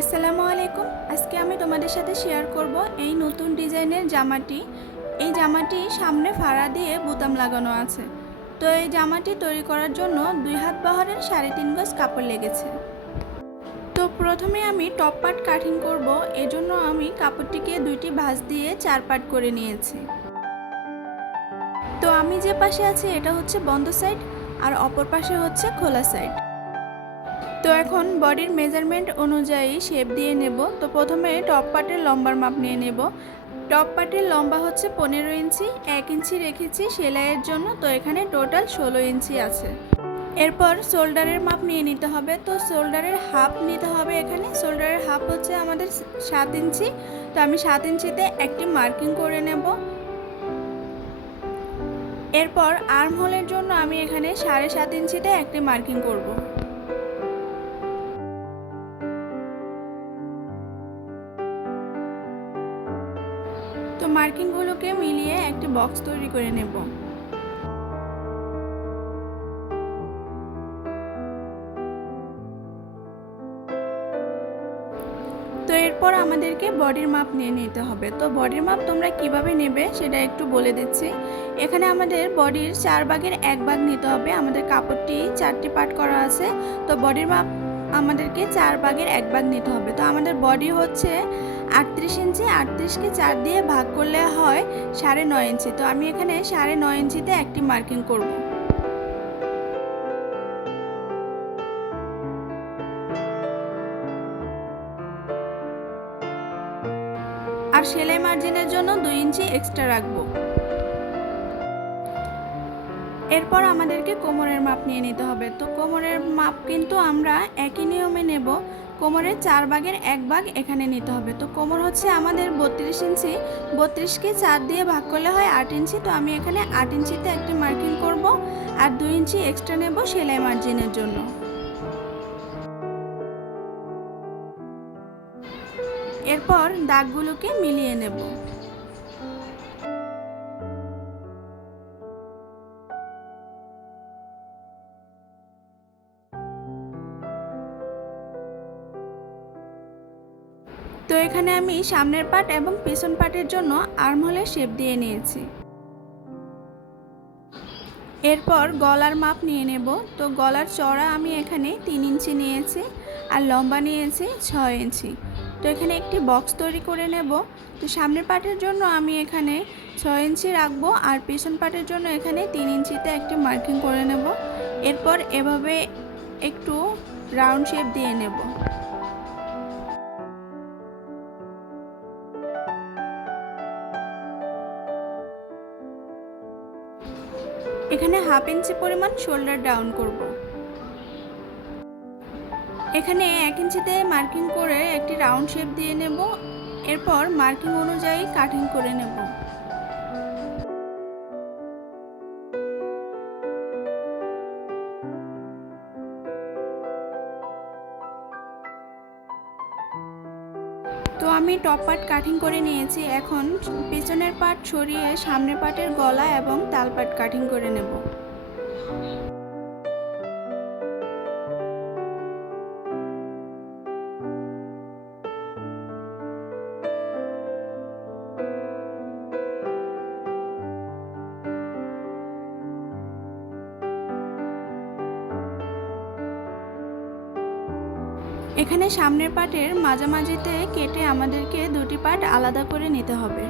আসসালামু আলাইকুম। আজকে আমি তোমাদের সাথে শেয়ার করব এই নতুন ডিজাইনের জামাটি। এই জামাটি সামনে ফাড়া দিয়ে বোতাম লাগানো আছে। তো এই জামাটি তৈরি করার জন্য 2 হাত বহরের 3.5 গজ কাপড় লেগেছে। তো প্রথমে আমি টপ পার্ট কাটিং করব। এজন্য আমি কাপড়টিকে 2টি ভাঁজ দিয়ে 4 পার্ট করে নিয়েছি। তো আমি যে পাশে আছি এটা হচ্ছে বন্ধ সাইড আর অপর পাশে হচ্ছে খোলা সাইড। তো এখন বডির মেজারমেন্ট অনুযায়ী শেপ দিয়ে নেব। তো প্রথমে টপ পার্টের লম্বার মাপ নিয়ে নেব। টপ পার্টের লম্বা হচ্ছে 15 ইঞ্চি, 1 ইঞ্চি রেখেছি সেলাইয়ের জন্য। তো এখানে টোটাল 16 ইঞ্চি আছে। এরপর শোল্ডারের মাপ নিয়ে নিতে হবে। তো শোল্ডারের হাফ নিতে হবে। এখানে শোল্ডারের হাফ হচ্ছে আমাদের 7 ইঞ্চি। তো আমি 7 ইঞ্চিতে একটি মার্কিং করে নেব। এরপর আর্ম হোলের জন্য আমি এখানে 7.5 ইঞ্চিতে একটি মার্কিং করব। তো মার্কিংগুলোকে মিলিয়ে একটি বক্স তৈরি করে নেব। তো এরপর আমাদেরকে বডির মাপ নিয়ে নিতে হবে। তো বডির মাপ তোমরা কিভাবে নেবে সেটা একটু বলে দিচ্ছি। এখানে আমাদের বডির 4 ভাগের 1 ভাগ নিতে হবে। আমাদের কাপড়টি 4টি পার্ট করা আছে। তো বডির মাপ আমাদেরকে 4 ভাগের 1 ভাগ নিতে হবে। তো আমাদের বডি হচ্ছে 38 ইঞ্চি, 38কে 4 দিয়ে ভাগ করলে হয় 9.5 ইঞ্চি। তো আমি এখানে 9.5 ইঞ্চিতে একটি মার্কিং করব। আর সেলাই মার্জিনের জন্য 2 ইঞ্চি এক্সট্রা রাখবো। এরপর আমাদেরকে কোমরের মাপ নিয়ে নিতে হবে। তো কোমরের মাপ কিন্তু আমরা একই নিয়মে নেব। কোমরের 4 ভাগের 1 ভাগ এখানে নিতে হবে। তো কোমর হচ্ছে আমাদের 32 ইঞ্চি, 32কে 4 দিয়ে ভাগ করলে হয় 8 ইঞ্চি। তো আমি এখানে 8 ইঞ্চিতে একটি মার্কিং করব আর 2 ইঞ্চি এক্সট্রা নেব সেলাই মার্জিনের জন্য। এরপর দাগগুলোকে মিলিয়ে নেব। তো এখানে আমি সামনের পার্ট এবং পিছন পার্টের জন্য আর্মহোলের শেপ দিয়ে নিয়েছি। এরপর গলার মাপ নিয়ে নেব। তো গলার চওড়া আমি এখানে 3 ইঞ্চি নিয়েছি আর লম্বা নিয়েছি 6 ইঞ্চি। তো এখানে একটি বক্স তৈরি করে নেব। তো সামনের পার্টের জন্য আমি এখানে 6 ইঞ্চি রাখবো আর পিছন পার্টের জন্য এখানে 3 ইঞ্চিতে একটি মার্কিং করে নেব। এরপর এভাবে একটু রাউন্ড শেপ দিয়ে নেব। এখানে হাফ ইঞ্চি পরিমাণ শোল্ডার ডাউন করব। এখানে 1 ইঞ্চিতে মার্কিং করে একটি রাউন্ড শেপ দিয়ে নেব। এরপর মার্কিং অনুযায়ী কাটিং করে নেব। তো আমি টপ পার্ট কাটিং করে নিয়েছি। এখন পিছনের পার্ট সরিয়ে সামনের পার্টের গলা এবং তাল পার্ট কাটিং করে নেব। এখানে সামনের পার্টের মাঝামাঝিতে কেটে আমাদেরকে 2টি পার্ট আলাদা করে নিতে হবে।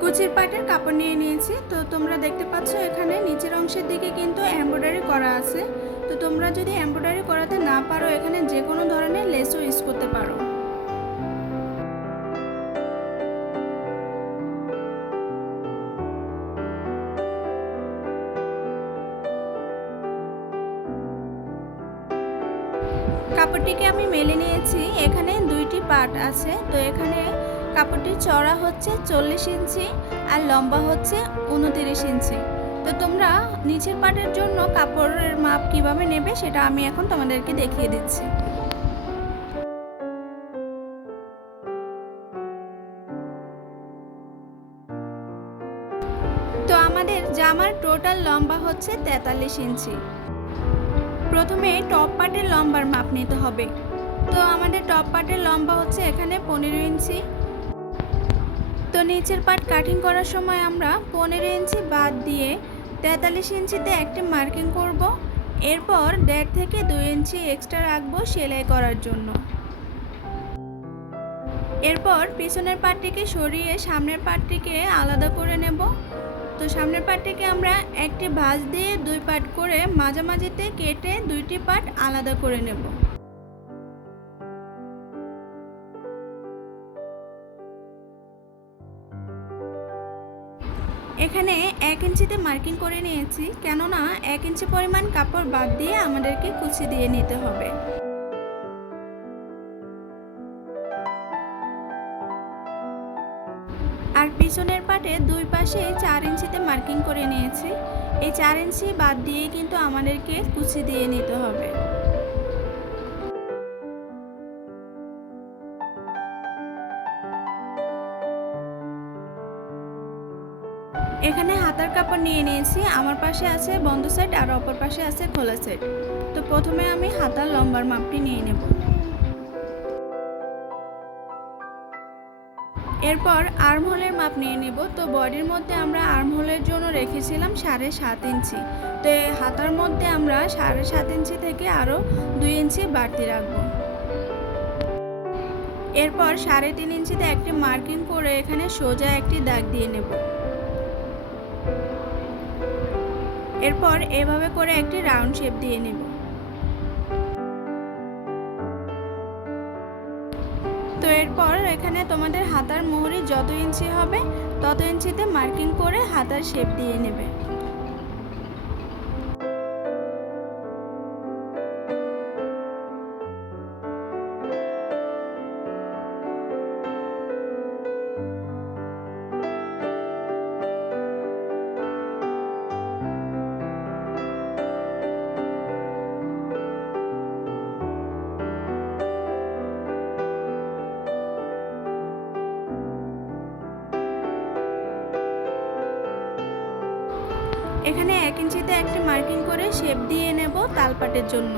কুচির পার্টের কাপড় নিয়ে নিয়েছি। তো তোমরা দেখতে পাচ্ছ এখানে নিচের অংশের দিকে কিন্তু এমব্রয়ডারি করা আছে। তো তোমরা যদি এমব্রয়ডারি করাতে না পারো এখানে যে কোনো ধরনের লেসও ইউজ করতে পারো। কাপড়টিকে আমি মেলে নিয়েছি। এখানে 2টি পার্ট আছে। তো এখানে কাপড়টির চওড়া হচ্ছে 40 ইঞ্চি আর লম্বা হচ্ছে 29 ইঞ্চি। তো তোমরা নিচের পার্টের জন্য কাপড়ের মাপ কিভাবে নেবে সেটা আমি এখন তোমাদেরকে দেখিয়ে দিচ্ছি। তো আমাদের জামার টোটাল লম্বা হচ্ছে 43 ইঞ্চি। প্রথমে টপ পার্টের লম্বার মাপ নিতে হবে। তো আমাদের টপ পার্টের লম্বা হচ্ছে এখানে 15 ইঞ্চি। তো নিচের পার্ট কাটিং করার সময় আমরা 15 ইঞ্চি বাদ দিয়ে 43 ইঞ্চিতে একটি মার্কিং করব। এরপর 1.5 থেকে 2 ইঞ্চি এক্সট্রা রাখবো সেলাই করার জন্য। এরপর পিছনের পার্টটিকে সরিয়ে সামনের পার্টটিকে আলাদা করে নেব। তো সামনের পার্টটিকে আমরা একটি ভাঁজ দিয়ে 2 পার্ট করে মাঝামাঝিতে কেটে 2টি পার্ট আলাদা করে নেব। এখানে 1 ইঞ্চিতে মার্কিং করে নিয়েছি, কেননা 1 ইঞ্চি পরিমাণ কাপড় বাদ দিয়ে আমাদেরকে কুচি দিয়ে নিতে হবে। আর পিছনের পাটে দুই পাশে 4 ইঞ্চিতে মার্কিং করে নিয়েছি। এই 4 ইঞ্চি বাদ দিয়ে কিন্তু আমাদেরকে কুচি দিয়ে নিতে হবে। এখানে হাতার কাপড় নিয়ে নিয়েছি, আমার পাশে আছে বন্ধ সাইড আর অপর পাশে আছে খোলা সাইড। তো প্রথমে আমি হাতার লম্বার মাপটি নিয়ে নেব। এরপর আর্মহোলের মাপ নিয়ে নেব। তো বডির মধ্যে আমরা আর্মহোলের জন্য রেখেছিলাম 7.5 ইঞ্চি। তো হাতার মধ্যে আমরা 7.5 ইঞ্চি থেকে আরও 2 ইঞ্চি বাড়তি রাখবো। এরপর 3.5 ইঞ্চিতে একটি মার্কিং করে এখানে সোজা একটি দাগ দিয়ে নেব। এরপর এভাবে করে একটি রাউন্ড শেপ দিয়ে নেব। তো এরপর এখানে তোমাদের হাতার মোহরি যত ইঞ্চি হবে তত ইঞ্চিতে মার্কিং করে হাতার শেপ দিয়ে নেবে। এখানে 1 ইঞ্চিতে একটি মার্কিং করে শেপ দিয়ে নেব তালপাটের জন্য।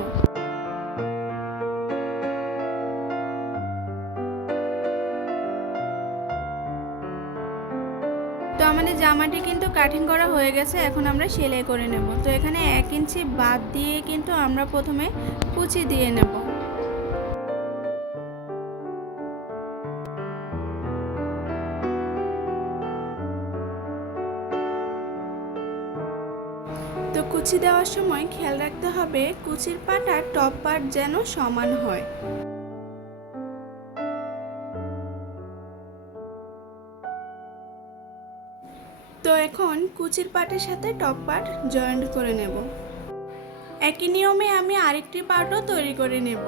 তো আমাদের জামাটি কিন্তু কাটিং করা হয়ে গেছে, এখন আমরা সেলাই করে নেব। তো এখানে 1 ইঞ্চি বাদ দিয়ে কিন্তু আমরা প্রথমে কুচি দিয়ে নেব। তো কুচি দেওয়ার সময় খেয়াল রাখতে হবে কুচির পাট আর টপ পাট যেন সমান হয়। তো এখন কুচির পাটের সাথে টপ পাট জয়েন্ট করে নেব। একই নিয়মে আমি আরেকটি পাটও তৈরি করে নেব।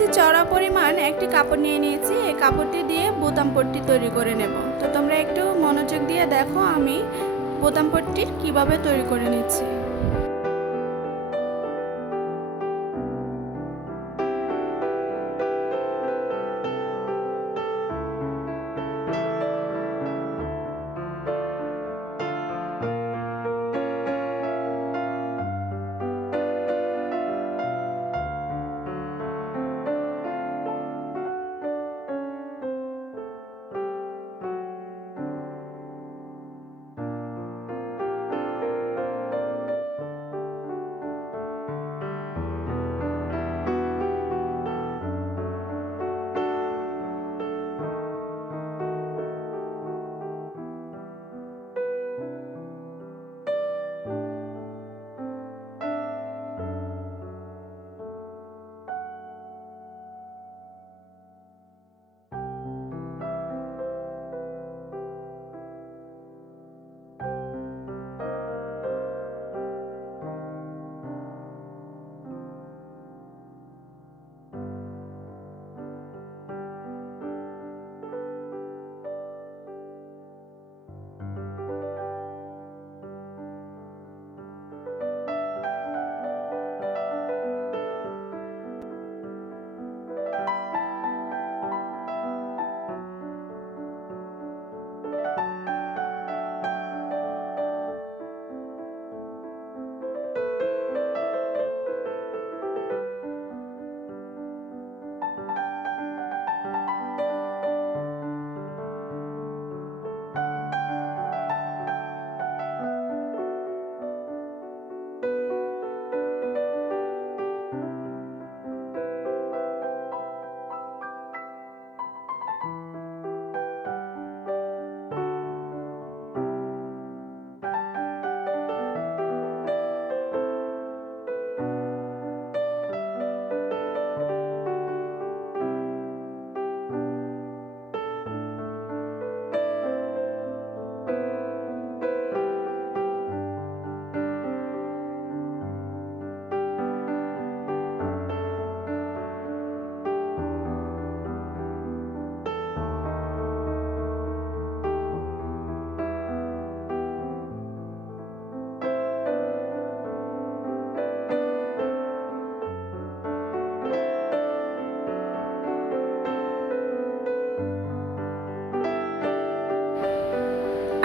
ইঞ্চি চওড়া পরিমাণ একটি কাপড় নিয়ে নিয়েছি। এই কাপড়টি দিয়ে বোতাম পট্টি তৈরি করে নেব। তো তোমরা একটু মনোযোগ দিয়ে দেখো আমি বোতাম পট্টি কিভাবে তৈরি করে নিচ্ছি।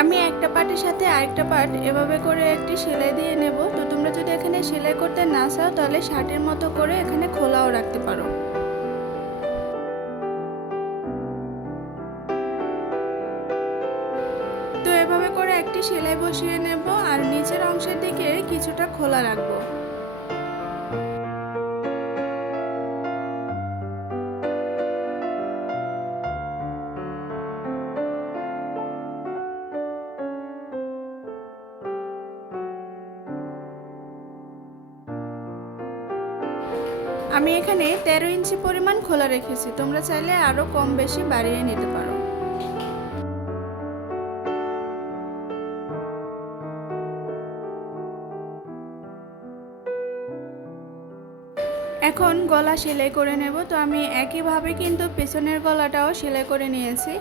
আমি একটা পার্টের সাথে আরেকটা পার্ট এভাবে করে একটি সেলাই দিয়ে নেব। তো তোমরা যদি এখানে সেলাই করতে না চাও তাহলে শার্টের মতো করে এখানে খোলাও রাখতে পারো। তো এভাবে করে একটি সেলাই বসিয়ে নেব আর নিচের অংশের দিকে কিছুটা খোলা রাখবো। আমি এখানে 13 ইঞ্চি পরিমাণ খোলা রেখেছি, তোমরা চাইলে আরও কম বেশি বাড়িয়ে নিতে পারো। এখন গলা সেলাই করে নেব। তো আমি একইভাবে কিন্তু পেছনের গলাটাও সেলাই করে নিয়েছি।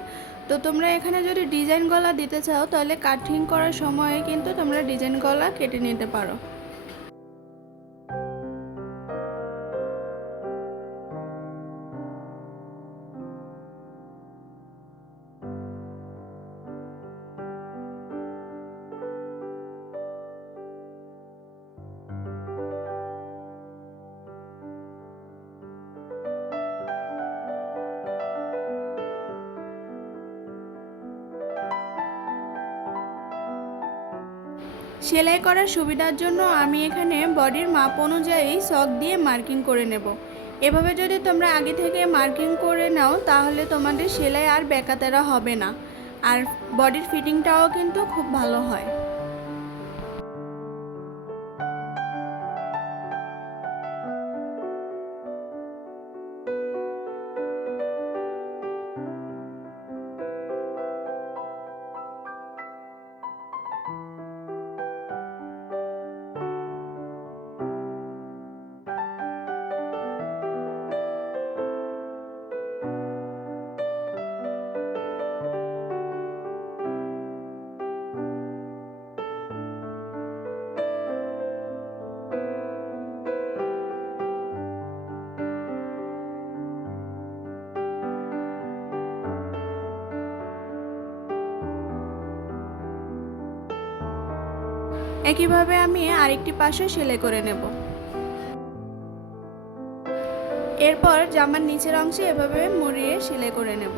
তো তোমরা এখানে যদি ডিজাইন গলা দিতে চাও তাহলে কাটিং করার সময় কিন্তু তোমরা ডিজাইন গলা কেটে নিতে পারো। সেলাই করার সুবিধার জন্য আমি এখানে বডির মাপ অনুযায়ী সক দিয়ে মার্কিং করে নেব। এভাবে যদি তোমরা আগে থেকে মার্কিং করে নাও তাহলে তোমাদের সেলাই আর বেকাতেরা হবে না, আর বডির ফিটিংটাও কিন্তু খুব ভালো হয়। একইভাবে আমি আরেকটি পাশও সেলাই করে নেব। এরপর জামার নিচের অংশে এভাবে মুড়িয়ে সেলাই করে নেব।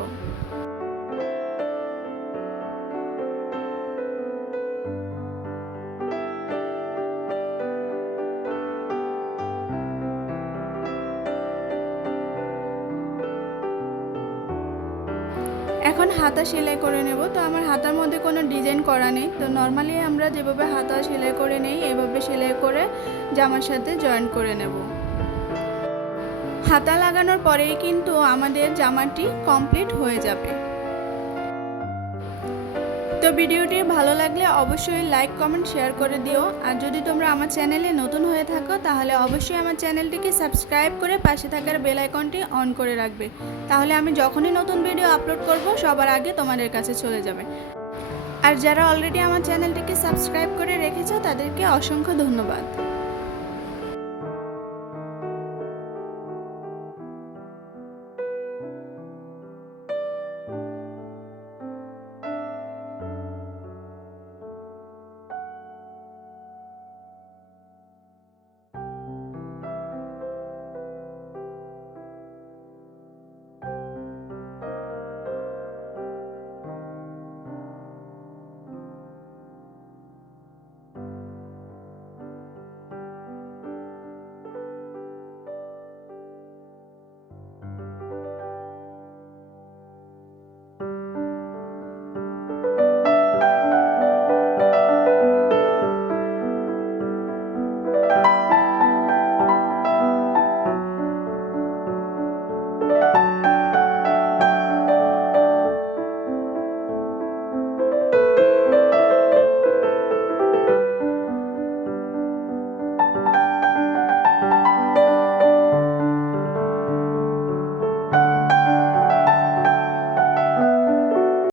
এখন হাতা সেলাই করে নেব। তো আমার হাতার মধ্যে কোনো ডিজাইন করা নেই, তো নর্মালি আমরা যেভাবে হাতা সেলাই করে নেই এভাবে সেলাই করে জামার সাথে জয়েন করে নেব। হাতা লাগানোর পরেই কিন্তু আমাদের জামাটি কমপ্লিট হয়ে যাবে। তো ভিডিওটি ভালো লাগলে অবশ্যই লাইক কমেন্ট শেয়ার করে দিও। আর যদি তোমরা আমার চ্যানেলে নতুন হয়ে থাকো তাহলে অবশ্যই আমার চ্যানেলটিকে সাবস্ক্রাইব করে পাশে থাকার বেল আইকনটি অন করে রাখবে, তাহলে আমি যখনই নতুন ভিডিও আপলোড করব সবার আগে তোমাদের কাছে চলে যাবে। আর যারা অলরেডি আমার চ্যানেলটিকে সাবস্ক্রাইব করে রেখেছো তাদেরকে অসংখ্য ধন্যবাদ।